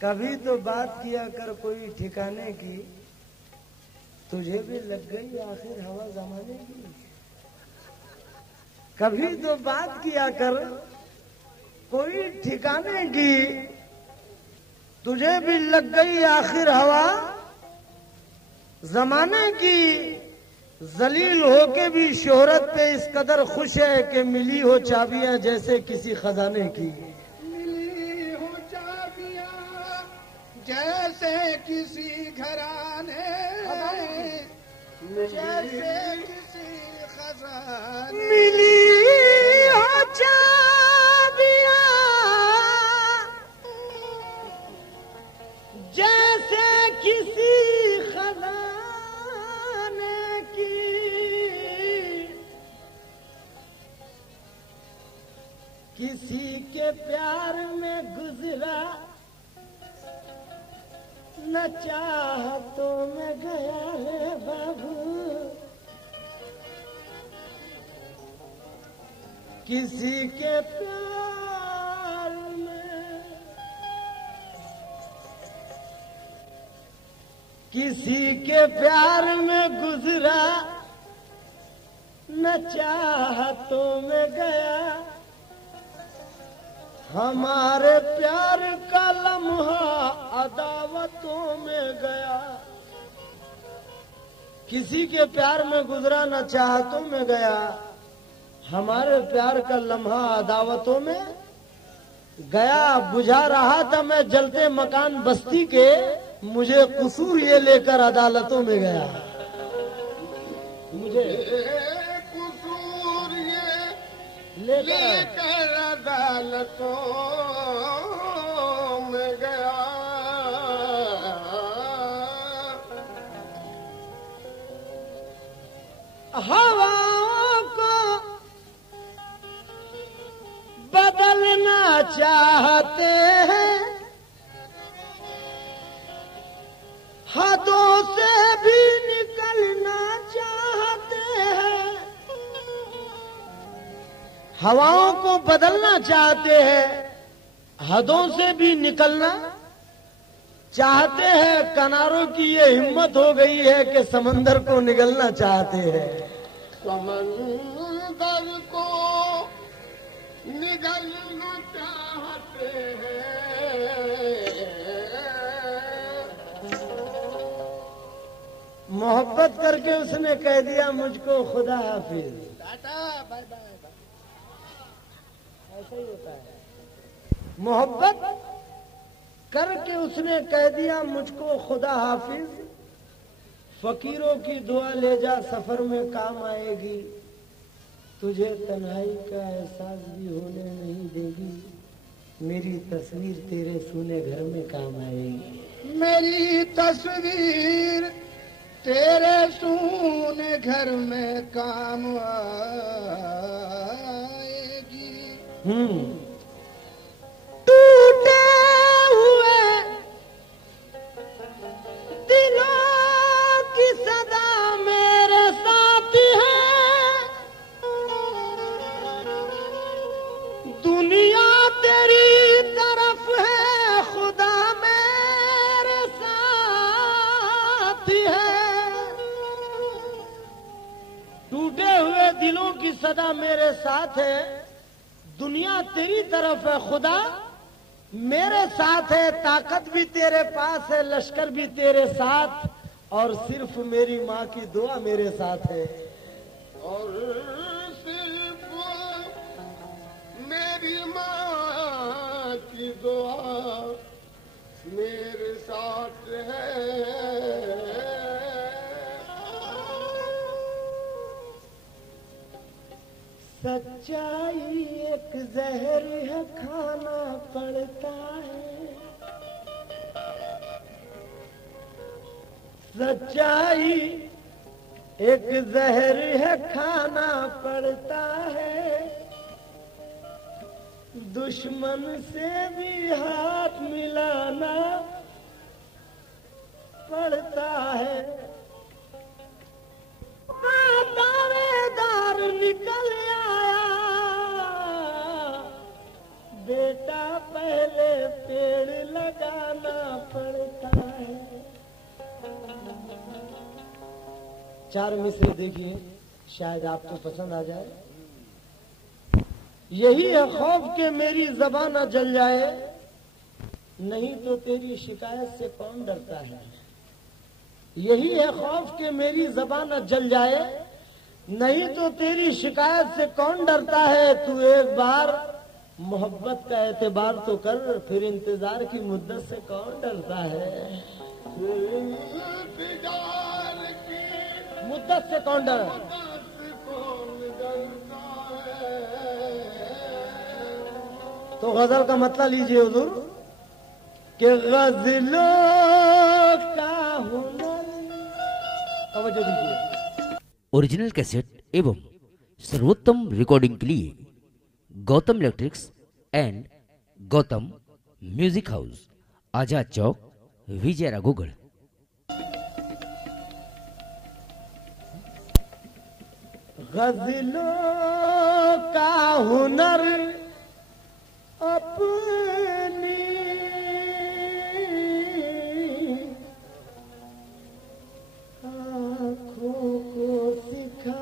कभी तो बात किया कर कोई ठिकाने की, तुझे भी लग गई आखिर हवा जमाने की। कभी तो बात किया कर कोई ठिकाने की, तुझे भी लग गई आखिर हवा जमाने की। जलील होके भी शोहरत पे इस कदर खुश है कि मिली हो चाबियां जैसे किसी खजाने की। मिली हो चाबियां जैसे किसी घराने, जैसे किसी खजाने। मिली हो चाबियां जैसे किसी खजाने की। किसी के प्यार में गुजरा न चाहतों में गया है बाबू। किसी के प्यार में, किसी के प्यार में गुजरा न चाहतों में गया। हमारे प्यार का लम्हा अदावतों में गया। किसी के प्यार में गुजरा न चाहतों में गया। हमारे प्यार का लम्हा अदावतों में गया। बुझा रहा था मैं जलते मकान बस्ती के, मुझे कसूर ये लेकर अदालतों में गया। मुझे कसूर ये लेकर अदालतों में गया। हवाओं को बदलना चाहते हैं, हदों से भी निकलना चाहते हैं। हवाओं को बदलना चाहते हैं, हदों से भी निकलना चाहते हैं। किनारों की ये हिम्मत हो गई है कि समंदर को निगलना चाहते हैं। समंदर को निगलना चाहते हैं। मोहब्बत करके उसने कह दिया मुझको खुदा हाफिज। Tata bye bye. ऐसा ही होता है। मोहब्बत करके उसने कह दिया मुझको खुदा हाफिज। फकीरों की दुआ ले जा सफर में काम आएगी। तुझे तन्हाई का एहसास भी होने नहीं देगी। मेरी तस्वीर तेरे सूने घर में काम आएगी। मेरी तस्वीर तेरे सूने घर में काम आएगी। टूटे हुए दिलों की सदा मेरे साथ है। दुनिया तेरी तरफ है, खुदा मेरे साथ है। टूटे हुए दिलों की सदा मेरे साथ है। दुनिया तेरी तरफ है, खुदा मेरे साथ है। ताकत भी तेरे पास है, लश्कर भी तेरे साथ, और सिर्फ मेरी माँ की दुआ मेरे साथ है। और सिर्फ मेरी माँ की दुआ मेरे साथ है। सच्चाई एक जहर है, खाना पड़ता है। सच्चाई एक जहर है, खाना पड़ता है। दुश्मन से भी हाथ मिलाना पड़ता है। दावेदार निकल आया, बेटा पहले पेड़ लगाना 4 मिसरे देखिए, शायद आपको पसंद आ जाए। यही है खौफ के मेरी ज़बान न जल जाए, नहीं तो तेरी शिकायत से कौन डरता है। यही है खौफ के मेरी ज़बान न जल जाए, नहीं तो तेरी शिकायत से कौन डरता है। तू एक बार मोहब्बत का एतबार तो कर, फिर इंतजार की मुद्दत से कौन डरता है। मुद्दत से कौन डर। तो गजल का मतलब लीजिए हुजूर कि गजलों का हुनर। तवज्जो दीजिए। ओरिजिनल कैसेट एवं सर्वोत्तम रिकॉर्डिंग के लिए Gautam electrics and Gautam music house, Azad Chowk, Vijay Raghogarh. गजलों का हुनर अपनी आँखों को सिखाएंगे।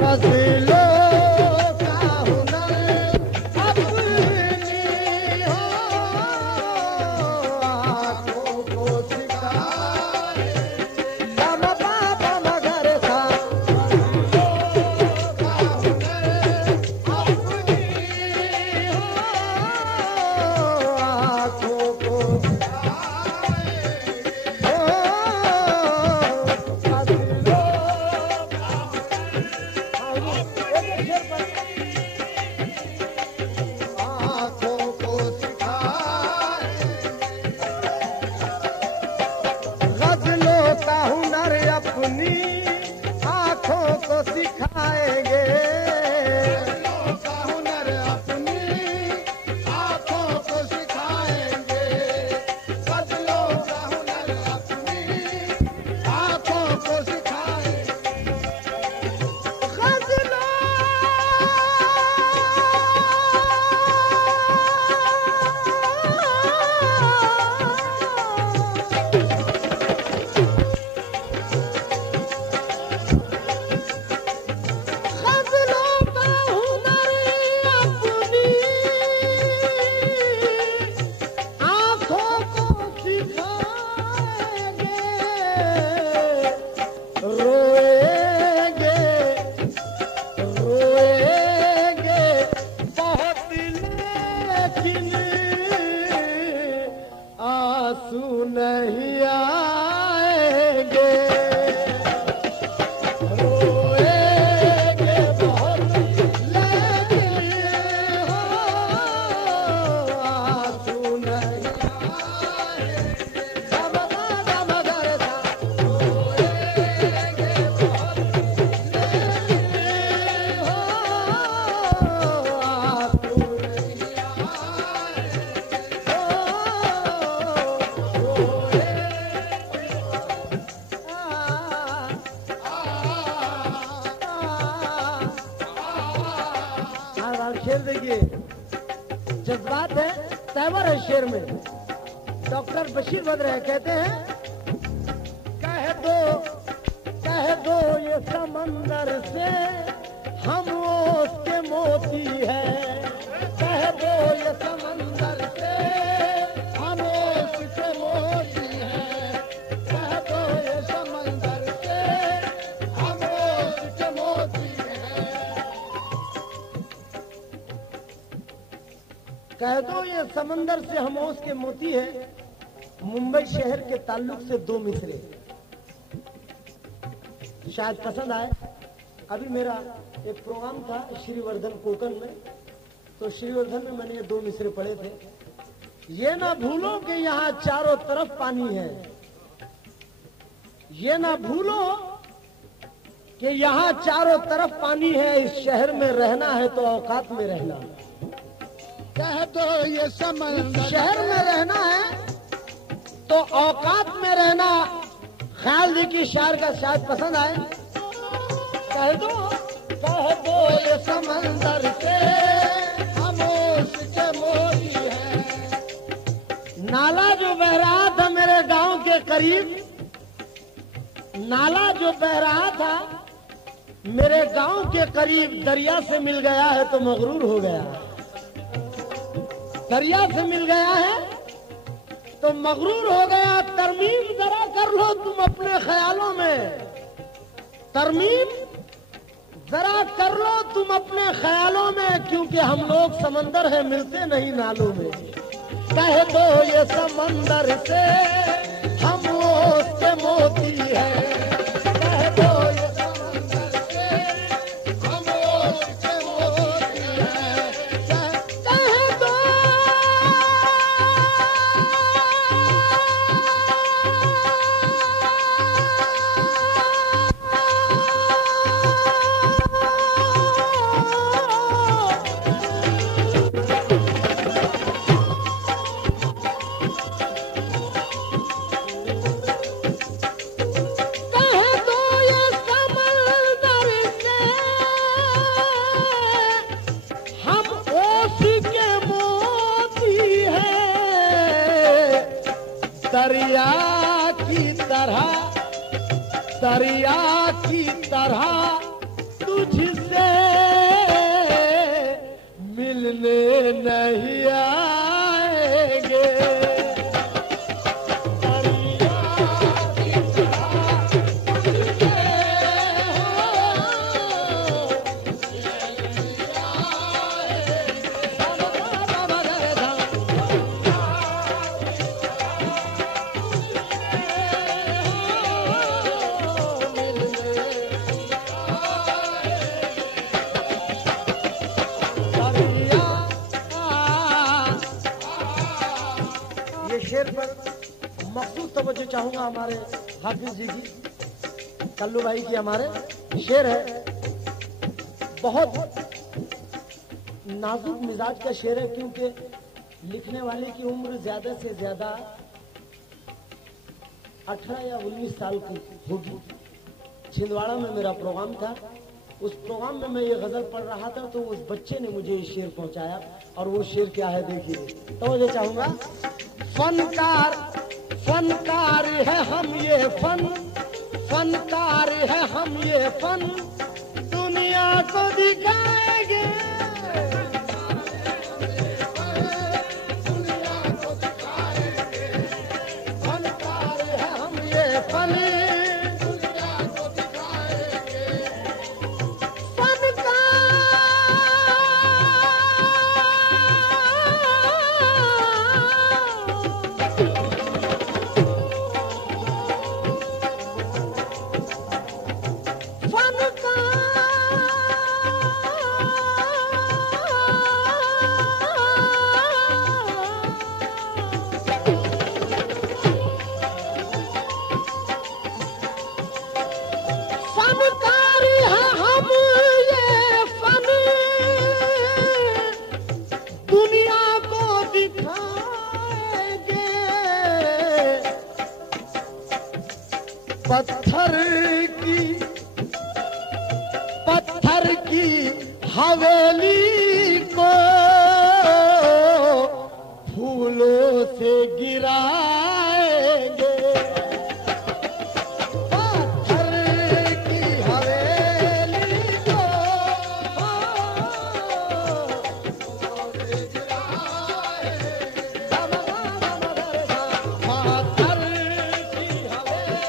गजलों का हुनर अपनी आँखों को शेर देखिए, जज्बात है, तैवर है शेर में। डॉक्टर बशीर बद्र है, कहते हैं कह दो ये समंदर से हम उसके मोती है। कह दो ये समंदर से हम उसके मोती है। कह दो ये समंदर से हम उसके मोती है। कह दो ये समंदर से हम उसके मोती है। मुंबई शहर के ताल्लुक से 2 मिसरे शायद पसंद आए। अभी मेरा एक प्रोग्राम था श्रीवर्धन कोकण में, तो श्रीवर्धन में मैंने ये 2 मिसरे पढ़े थे। ये ना भूलो कि यहाँ चारों तरफ पानी है। ये ना भूलो कि यहाँ चारों तरफ पानी है। इस शहर में रहना है तो औकात में रहना। कह दो ये समंदर शहर में रहना है तो औकात में रहना। ख्याल देखिए, शायर का शायद पसंद आए। कह दो ये समंदर से हम उसके मोती है। नाला जो बह रहा था मेरे करीब नाला जो बह रहा था मेरे गांव के करीब दरिया से मिल गया है तो मगरूर हो गया। दरिया से मिल गया है तो मगरूर हो गया। तरमीम जरा कर लो तुम अपने ख्यालों में, तरमीम जरा कर लो तुम अपने ख्यालों में, क्योंकि हम लोग समंदर है मिलते नहीं नालों में। कह दो ये समंदर से हम उसके मोती है, कह दो ये समंदर से हम उसके मोती है, कह दो। दरिया की तरह तुझसे मिलने नहीं आएंगे। मखसूस तवज्जो चाहूंगा हमारे हाफिज जी की, कल्लू भाई की। हमारे शेर है, बहुत नाजुक मिजाज का शेर है, क्योंकि लिखने वाले की उम्र ज्यादा से ज्यादा 18 या 19 साल की होगी। छिंदवाड़ा में मेरा प्रोग्राम था, उस प्रोग्राम में मैं ये गजल पढ़ रहा था तो उस बच्चे ने मुझे ये शेर पहुंचाया, और वो शेर क्या है देखिए। तवज्जो चाहूंगा। फनकार है हम ये फनकार है हम ये फन, दुनिया को दिखाएंगे। फनकार है हम ये फन, दुनिया को दिखाएंगे। पत्थर की हवेली को फूलों से गिराएंगे। पत्थर की हवेली को फूलों से गिराएंगे। पत्थर की हवेली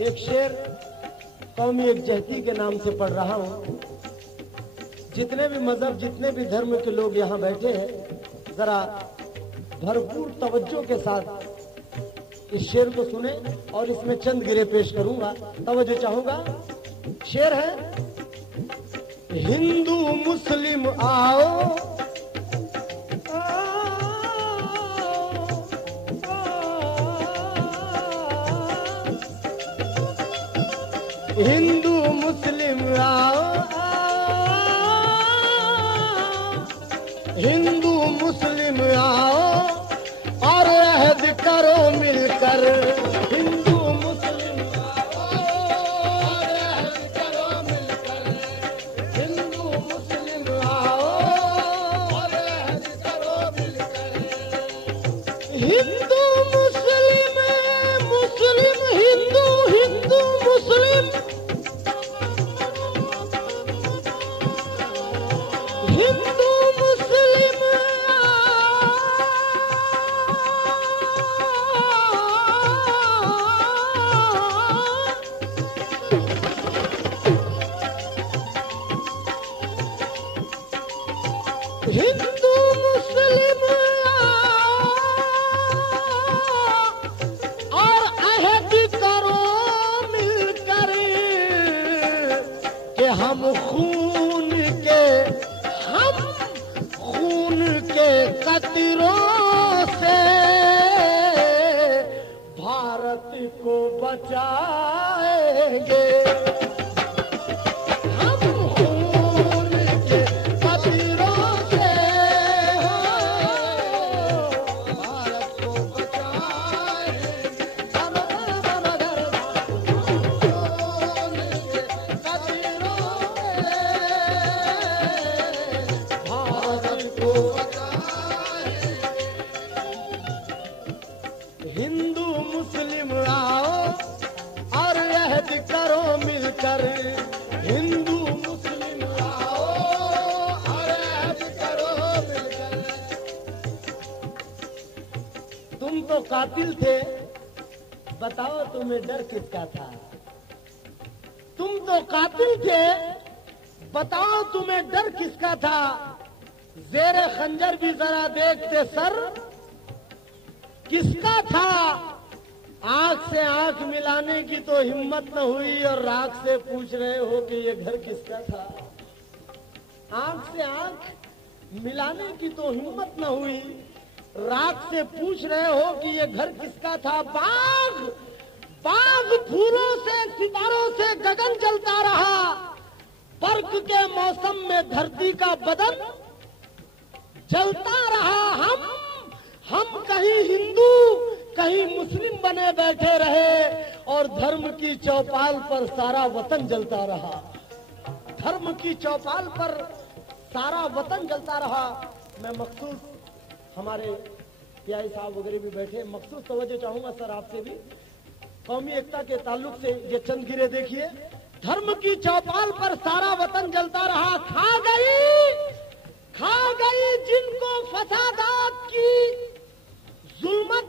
एक शेर कौमी एकजहती के नाम से पढ़ रहा हूं। जितने भी मजहब, जितने भी धर्म के लोग यहाँ बैठे हैं, जरा भरपूर तवज्जो के साथ इस शेर को सुने, और इसमें चंद गिरे पेश करूंगा। तवज्जो चाहूंगा। शेर है, हिंदू मुस्लिम आओ, हिंदू मुस्लिम और अहद करो मिलकर कि हम खून के कतरों से भारत को बचाएंगे। हिंदू मुस्लिम आओ और अहद करो मिलकर। हिंदू मुस्लिम आओ और अहद करो मिलकर। तुम तो कातिल थे, बताओ तुम्हें डर किसका था? तुम तो कातिल थे, बताओ तुम्हें डर किसका था? जेरे खंजर भी जरा देखते सर किसका था? आंख से आंख मिलाने की तो हिम्मत न हुई और राख से पूछ रहे हो कि ये घर किसका था? आंख से आंख मिलाने की तो हिम्मत न हुई, राख से पूछ रहे हो कि ये घर किसका था? बाग फूलों से सितारों से गगन जलता रहा, बर्फ के मौसम में धरती का बदन जलता रहा। हम कहीं हिंदू कहीं मुस्लिम बने बैठे रहे और धर्म की चौपाल पर सारा वतन जलता रहा। धर्म की चौपाल पर सारा वतन जलता रहा। मैं मखसूस हमारे पीआई साहब वगैरह भी बैठे, मखसूस तवज्जो चाहूंगा सर आपसे भी। कौमी एकता के ताल्लुक से ये चंद गिरे देखिए। धर्म की चौपाल पर सारा वतन जलता रहा। खा गई जिनको फसादात की जुल्मत,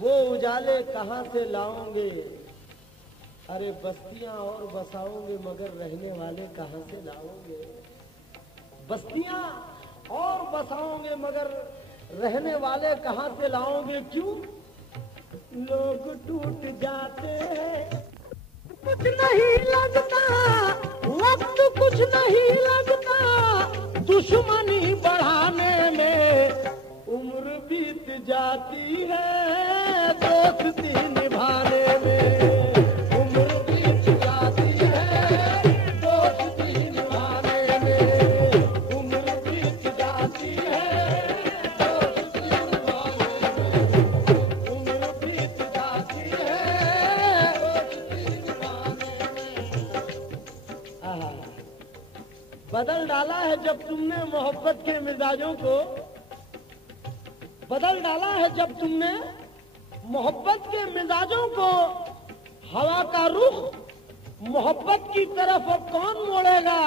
वो उजाले कहां से लाओगे? अरे बस्तियां और बसाओगे मगर रहने वाले कहां से लाओगे? बस्तियां और बसाओगे मगर रहने वाले कहां से लाओगे? क्यों? लोग टूट जाते हैं, कुछ नहीं लगता, वक्त कुछ नहीं लगता, दुश्मनी बढ़ाने में उम्र बीत जाती है, दोस्ती निभाने में उम्र बीत जाती है, दोस्ती निभाने में उम्र बीत जाती है, दोस्ती निभाने में उम्र बीत जाती है, दोस्ती निभाने में। बदल डाला है जब तुमने मोहब्बत के मिजाजों को, बदल डाला है जब तुमने मोहब्बत के मिजाजों को। हवा का रुख मोहब्बत की तरफ अब कौन मोड़ेगा?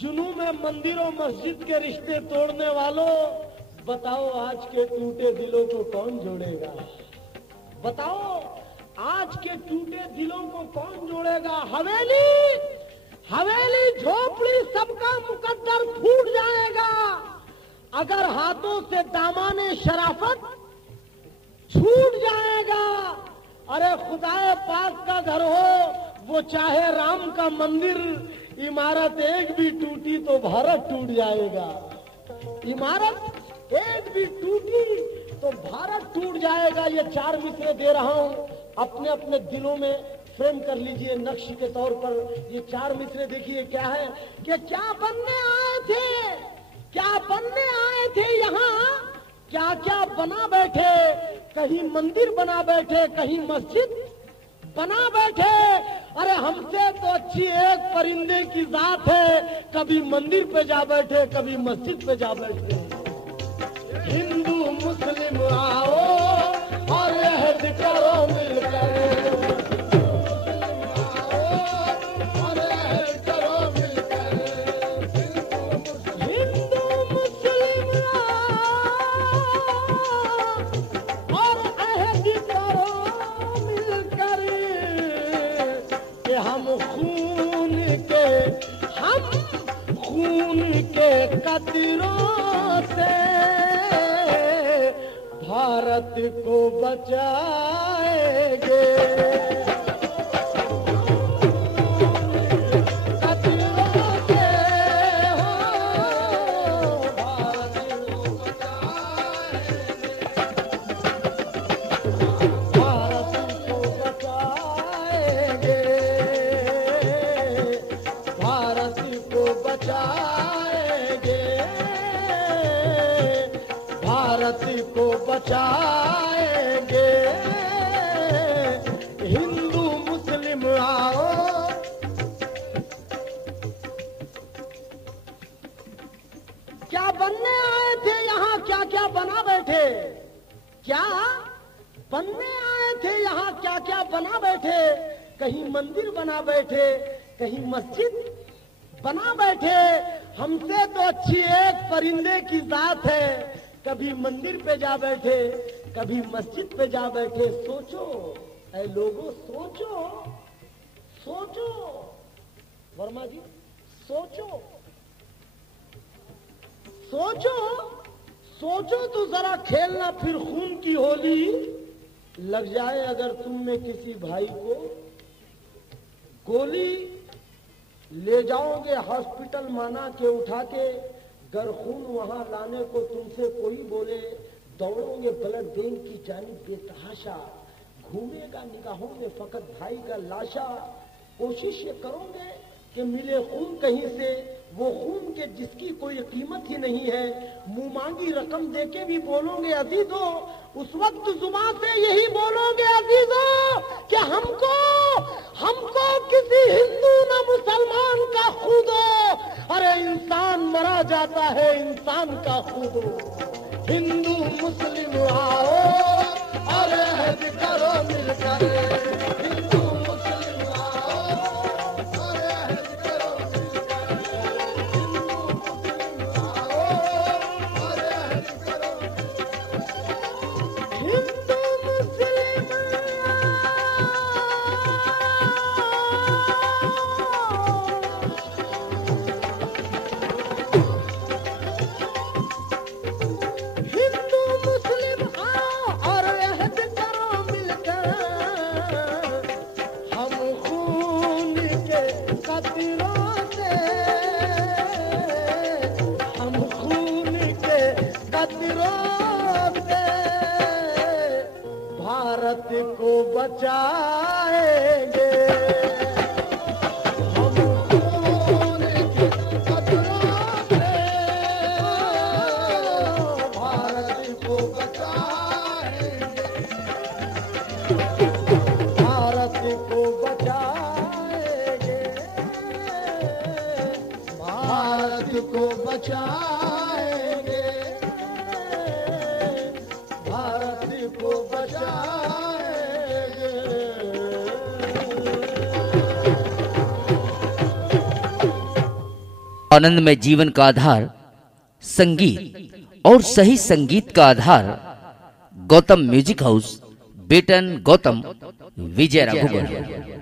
जुनू में मंदिरों मस्जिद के रिश्ते तोड़ने वालों, बताओ आज के टूटे दिलों को कौन जोड़ेगा? बताओ आज के टूटे दिलों को कौन जोड़ेगा? हवेली झोपड़ी सबका मुकद्दर फूट जाएगा अगर हाथों से दामाने शराफत छूट जाएगा। अरे खुदाए पाक का घर हो, वो चाहे राम का मंदिर, इमारत एक भी टूटी तो भारत टूट जाएगा। इमारत एक भी टूटी तो भारत टूट जाएगा। ये चार मिसरे दे रहा हूं, अपने अपने दिलों में फ्रेम कर लीजिए नक्श के तौर पर। ये चार मिसरे देखिए क्या है कि क्या बनने आए थे, क्या बनने आए थे यहाँ, क्या क्या बना बैठे। कहीं मंदिर बना बैठे, कहीं मस्जिद बना बैठे। अरे हमसे तो अच्छी एक परिंदे की जात है, कभी मंदिर पे जा बैठे, कभी मस्जिद पे जा बैठे। हिंदू मुस्लिम आओ और अहद करो मिलकर। खून के कतरों से भारत को बचाएंगे। को बचाएंगे। हिंदू मुस्लिम आओ, क्या बनने आए थे यहाँ, क्या क्या बना बैठे, क्या बनने आए थे यहाँ, क्या क्या बना बैठे। कहीं मंदिर बना बैठे, कहीं मस्जिद बना बैठे। हमसे तो अच्छी एक परिंदे की जात है, कभी मंदिर पे जा बैठे, कभी मस्जिद पे जा बैठे। सोचो ऐ लोगों, सोचो सोचो, वर्मा जी सोचो सोचो सोचो तो जरा खेलना फिर खून की होली लग जाए अगर तुम में किसी भाई को गोली ले जाओगे हॉस्पिटल माना के उठा के, गर खून वहां लाने को तुमसे कोई बोले, दौड़ोगे ब्लड बैंक की जानी बेतहाशा, घूमेगा निगाहों में फकत भाई का लाशा। कोशिश ये करोगे कि मिले खून कहीं से, वो खून के जिसकी कोई कीमत ही नहीं है। मुंह मांगी रकम देके भी बोलोगे अजीजों, उस वक्त जुबान से यही बोलोगे अजीजों कि हमको हमको किसी हिंदू न मुसलमान का खुदो। अरे इंसान मरा जाता है इंसान का खुदो। हिंदू मुस्लिम आओ और अहद करो मिलकर, हिंदू मुस्लिम आओ और अहद करो मिलकर, हिंदू मुस्लिम आओ और अहद करो मिलकर, हिंदू मुस्लिम को बचाएंगे। हम खून के कतरों से भारत को बचाएंगे, भारत को बचाएंगे, भारत को बचाएंगे, भारत को बचाएंगे। आनंद में जीवन का आधार संगीत और सही संगीत का आधार गौतम म्यूजिक हाउस, बेटन गौतम, विजय राघोगढ़।